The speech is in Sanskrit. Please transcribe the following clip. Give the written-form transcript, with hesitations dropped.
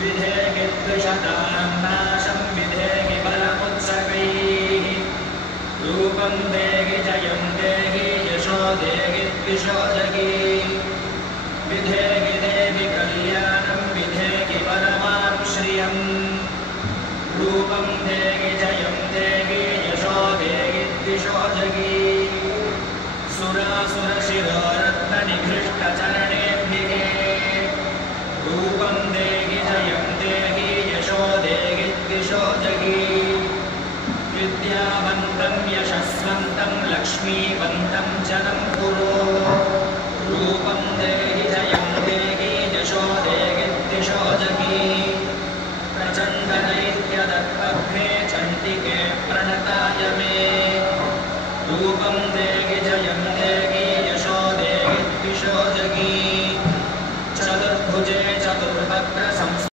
विधेहि द्विषतां नाशं विधेहि बलमुत्सकैः रूपं देहि जयं देहि यशो देहि द्विषो जहि विधेहि देवि कल्याणं विधेहि परमां श्रियम् रूपं देहि जयं देहि यशो देहि द्विषो जहि सुरासुरशिरोरत्ननिघृष्टचरणेभ्यः रूपं देहि जयं देहि यशो देहि द्विषो जहि विद्यावन्तं यशस्वन्तं लक्ष्मीवन्तं जनं